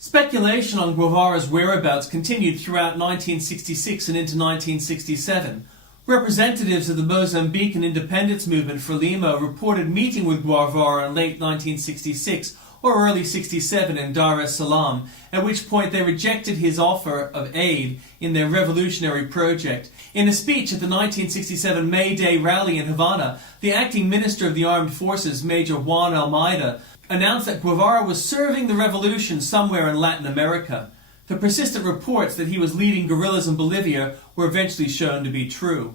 Speculation on Guevara's whereabouts continued throughout 1966 and into 1967. Representatives of the Mozambican independence movement FRELIMO reported meeting with Guevara in late 1966 or early 67 in Dar es Salaam, at which point they rejected his offer of aid in their revolutionary project. In a speech at the 1967 May Day rally in Havana, the acting minister of the armed forces, Major Juan Almeida, announced that Guevara was serving the revolution somewhere in Latin America. The persistent reports that he was leading guerrillas in Bolivia were eventually shown to be true.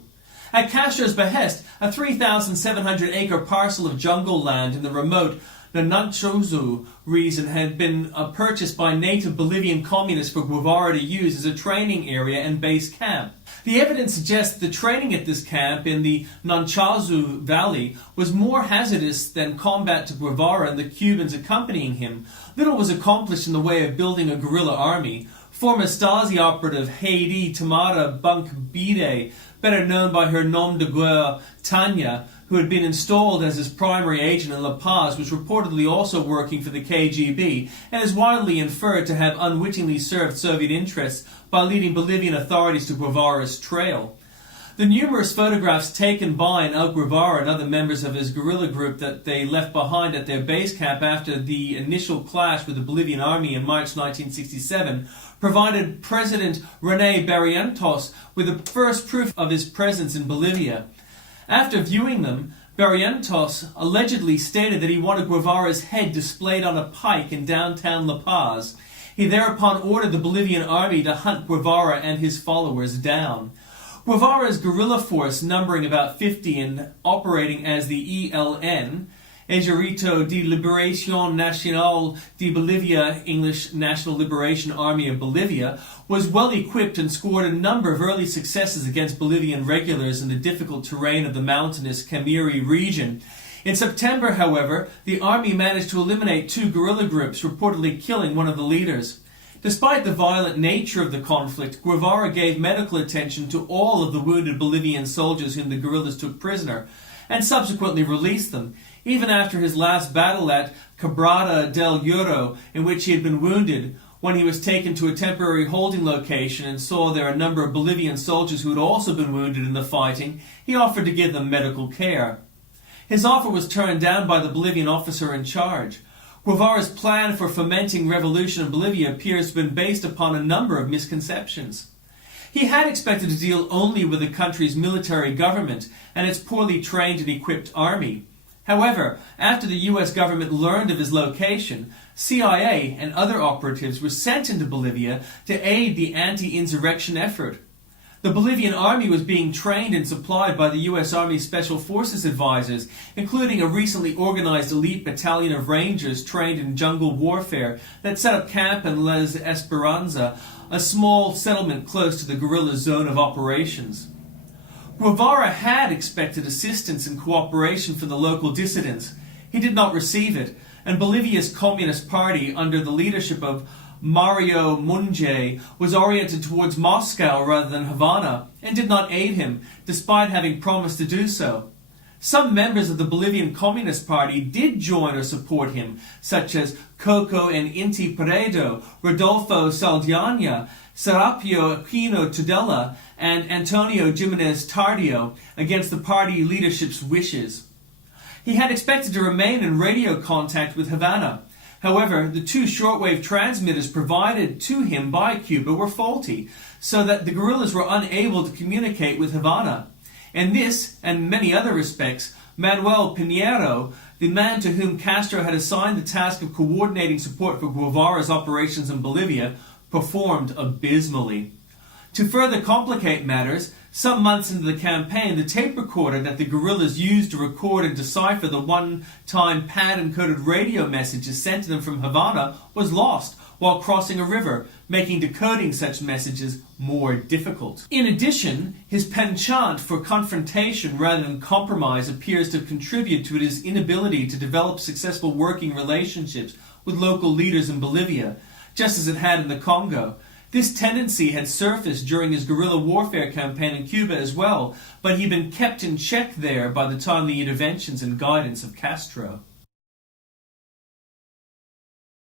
At Castro's behest, a 3,700-acre parcel of jungle land in the remote Nananchozu region had been purchased by native Bolivian communists for Guevara to use as a training area and base camp. The evidence suggests that the training at this camp in the Nananchozu Valley was more hazardous than combat to Guevara and the Cubans accompanying him. Little was accomplished in the way of building a guerrilla army. Former STASI operative Heidi Tamara Bunkbide, better known by her nom de guerre Tanya, who had been installed as his primary agent in La Paz, was reportedly also working for the KGB and is widely inferred to have unwittingly served Soviet interests by leading Bolivian authorities to Guevara's trail. The numerous photographs taken by and of Guevara and other members of his guerrilla group that they left behind at their base camp after the initial clash with the Bolivian army in March 1967 provided President René Barrientos with the first proof of his presence in Bolivia. After viewing them, Barrientos allegedly stated that he wanted Guevara's head displayed on a pike in downtown La Paz. He thereupon ordered the Bolivian army to hunt Guevara and his followers down. Guevara's guerrilla force, numbering about 50 and operating as the ELN, Ejército de Liberación Nacional de Bolivia, English National Liberation Army of Bolivia, was well equipped and scored a number of early successes against Bolivian regulars in the difficult terrain of the mountainous Camiri region. In September, however, the army managed to eliminate two guerrilla groups, reportedly killing one of the leaders. Despite the violent nature of the conflict, Guevara gave medical attention to all of the wounded Bolivian soldiers whom the guerrillas took prisoner, and subsequently released them, even after his last battle at Quebrada del Oro, in which he had been wounded. When he was taken to a temporary holding location and saw there a number of Bolivian soldiers who had also been wounded in the fighting, he offered to give them medical care. His offer was turned down by the Bolivian officer in charge. Guevara's plan for fomenting revolution in Bolivia appears to have been based upon a number of misconceptions. He had expected to deal only with the country's military government and its poorly trained and equipped army. However, after the U.S. government learned of his location, CIA and other operatives were sent into Bolivia to aid the anti-insurrection effort. The Bolivian army was being trained and supplied by the U.S. Army Special Forces advisors, including a recently organized elite battalion of Rangers trained in jungle warfare that set up camp in Les Esperanza, a small settlement close to the guerrilla zone of operations. Guevara had expected assistance and cooperation from the local dissidents. He did not receive it, and Bolivia's Communist Party, under the leadership of Mario Munge, was oriented towards Moscow rather than Havana and did not aid him, despite having promised to do so. Some members of the Bolivian Communist Party did join or support him, such as Coco and Inti Peredo, Rodolfo Saldaña, Serapio Aquino Tudela, and Antonio Jimenez Tardio, against the party leadership's wishes. He had expected to remain in radio contact with Havana. However, the two shortwave transmitters provided to him by Cuba were faulty, so that the guerrillas were unable to communicate with Havana. In this, and many other respects, Manuel Pinheiro, the man to whom Castro had assigned the task of coordinating support for Guevara's operations in Bolivia, performed abysmally. To further complicate matters, some months into the campaign, the tape recorder that the guerrillas used to record and decipher the one-time pad-encoded radio messages sent to them from Havana was lost while crossing a river, making decoding such messages more difficult. In addition, his penchant for confrontation rather than compromise appears to contribute to his inability to develop successful working relationships with local leaders in Bolivia, just as it had in the Congo. This tendency had surfaced during his guerrilla warfare campaign in Cuba as well, but he'd been kept in check there by the timely interventions and guidance of Castro.